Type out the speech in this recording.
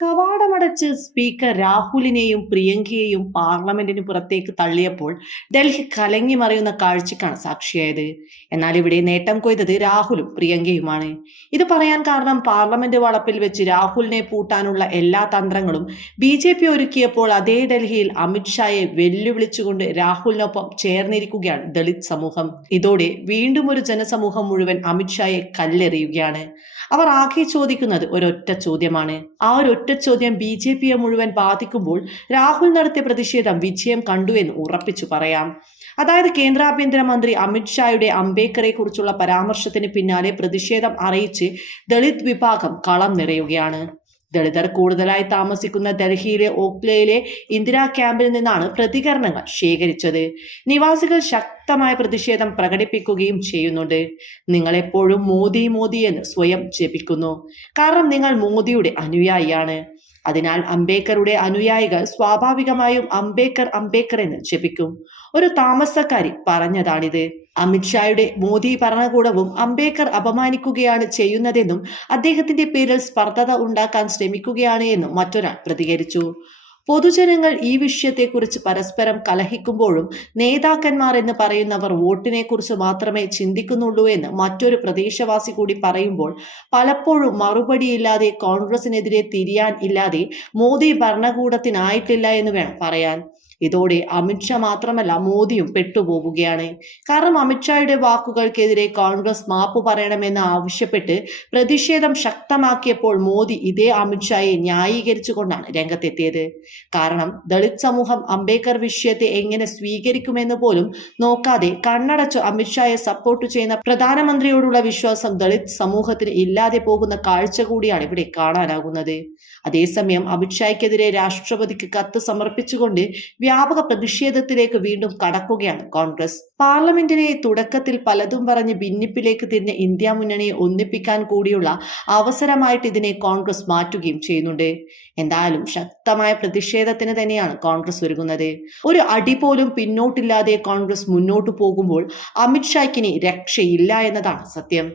കവാടമടച്ച് speaker രാഹുലിനെയും പ്രിയങ്കയെയും പാർലമെന്റിന് പുറത്തേക്ക് തള്ളിയപ്പോൾ ഡൽഹി കലങ്ങി മറിയുന്ന കാഴ്ചക്കാണ് സാക്ഷിയായത്. എന്നാൽ ഇവിടെ നേട്ടം കൊയ്തത് രാഹുലും പ്രിയങ്കയുമാണ്. ഇത് പറയാൻ കാരണം പാർലമെന്റ് വളപ്പിൽ വെച്ച് രാഹുലിനെ പൂട്ടാനുള്ള എല്ലാ തന്ത്രങ്ങളും ബി ജെ പി ഒരുക്കിയപ്പോൾ അതേ ഡൽഹിയിൽ അമിത്ഷായെ വെല്ലുവിളിച്ചുകൊണ്ട് രാഹുലിനൊപ്പം ചേർന്നിരിക്കുകയാണ് ദളിത് സമൂഹം. ഇതോടെ വീണ്ടും ഒരു ജനസമൂഹം മുഴുവൻ അമിത്ഷായെ കല്ലെറിയുകയാണ്. അവർ ആകെ ചോദിക്കുന്നത് ഒരൊറ്റ ചോദ്യമാണ്. ആ ഒരൊറ്റ ചോദ്യം ബി ജെ പിയെ മുഴുവൻ ബാധിക്കുമ്പോൾ രാഹുൽ നടത്തിയ പ്രതിഷേധം വിജയം കണ്ടുവെന്ന് ഉറപ്പിച്ചു പറയാം. അതായത് കേന്ദ്ര ആഭ്യന്തരമന്ത്രി അമിത്ഷായുടെ അംബേദ്കറെ കുറിച്ചുള്ള പരാമർശത്തിന് പിന്നാലെ പ്രതിഷേധം അറിയിച്ച് ദളിത് വിഭാഗം കളം നിറയുകയാണ്. ദളിതർ കൂടുതലായി താമസിക്കുന്ന ഡൽഹിയിലെ ഓക്ലയിലെ ഇന്ദിരാ ക്യാമ്പിൽ നിന്നാണ് പ്രതികരണങ്ങൾ ശേഖരിച്ചത്. നിവാസികൾ ശക്തമായ പ്രതിഷേധം പ്രകടിപ്പിക്കുകയും ചെയ്യുന്നുണ്ട്. നിങ്ങൾ എപ്പോഴും മോദി മോദി എന്ന് സ്വയം ജപിക്കുന്നു. കാരണം നിങ്ങൾ മോദിയുടെ അനുയായിയാണ്. അതിനാൽ അംബേദ്കറുടെ അനുയായികൾ സ്വാഭാവികമായും അംബേദ്കർ അംബേദ്കർ എന്ന് ജപിക്കും ഒരു താമസക്കാരി പറഞ്ഞതാണിത്. അമിത്ഷായുടെ മോദി ഭരണകൂടവും അംബേദ്കർ അപമാനിക്കുകയാണ് ചെയ്യുന്നതെന്നും അദ്ദേഹത്തിന്റെ പേരിൽ സ്പർദ്ധത ഉണ്ടാക്കാൻ ശ്രമിക്കുകയാണ് എന്നും മറ്റൊരാൾ പ്രതികരിച്ചു. പൊതുജനങ്ങൾ ഈ വിഷയത്തെക്കുറിച്ച് പരസ്പരം കലഹിക്കുമ്പോഴും നേതാക്കന്മാർ എന്ന് പറയുന്നവർ വോട്ടിനെക്കുറിച്ച് മാത്രമേ ചിന്തിക്കുന്നുള്ളൂ എന്ന് മറ്റൊരു പ്രദേശവാസി കൂടി പറയുമ്പോൾ പലപ്പോഴും മറുപടിയില്ലാതെ കോൺഗ്രസിനെതിരെ തിരിയാൻ ഇല്ലാതെ മോദി ഭരണകൂടത്തിനായിട്ടില്ല എന്ന് വേണം പറയാൻ. ഇതോടെ അമിത്ഷാ മാത്രമല്ല മോദിയും പെട്ടുപോവുകയാണ്. കാരണം അമിത്ഷായുടെ വാക്കുകൾക്കെതിരെ കോൺഗ്രസ് മാപ്പ് പറയണമെന്ന് ആവശ്യപ്പെട്ട് പ്രതിഷേധം ശക്തമാക്കിയപ്പോൾ മോദി ഇതേ അമിത്ഷായെ ന്യായീകരിച്ചുകൊണ്ടാണ് രംഗത്തെത്തിയത്. കാരണം ദളിത് സമൂഹം അംബേദ്കർ വിഷയത്തെ എങ്ങനെ സ്വീകരിക്കുമെന്ന് പോലും നോക്കാതെ കണ്ണടച്ച് അമിത്ഷായെ സപ്പോർട്ട് ചെയ്യുന്ന പ്രധാനമന്ത്രിയോടുള്ള വിശ്വാസം ദളിത് സമൂഹത്തിന് ഇല്ലാതെ പോകുന്ന കാഴ്ച കൂടിയാണ് ഇവിടെ കാണാനാകുന്നത്. അതേസമയം അമിത്ഷായ്ക്കെതിരെ രാഷ്ട്രപതിക്ക് കത്ത് സമർപ്പിച്ചുകൊണ്ട് വ്യാപക പ്രതിഷേധത്തിലേക്ക് വീണ്ടും കടക്കുകയാണ് കോൺഗ്രസ്. പാർലമെന്റിനെ തുടക്കത്തിൽ പലതും പറഞ്ഞ് ഭിന്നിപ്പിലേക്ക് തിരിഞ്ഞ ഇന്ത്യ മുന്നണിയെ ഒന്നിപ്പിക്കാൻ കൂടിയുള്ള അവസരമായിട്ട് ഇതിനെ കോൺഗ്രസ് മാറ്റുകയും ചെയ്യുന്നുണ്ട്. എന്തായാലും ശക്തമായ പ്രതിഷേധത്തിന് തന്നെയാണ് കോൺഗ്രസ് ഒരുങ്ങുന്നത്. ഒരു അടി പോലും പിന്നോട്ടില്ലാതെ കോൺഗ്രസ് മുന്നോട്ട് പോകുമ്പോൾ അമിത്ഷായ്ക്കിനി രക്ഷയില്ല എന്നതാണ് സത്യം.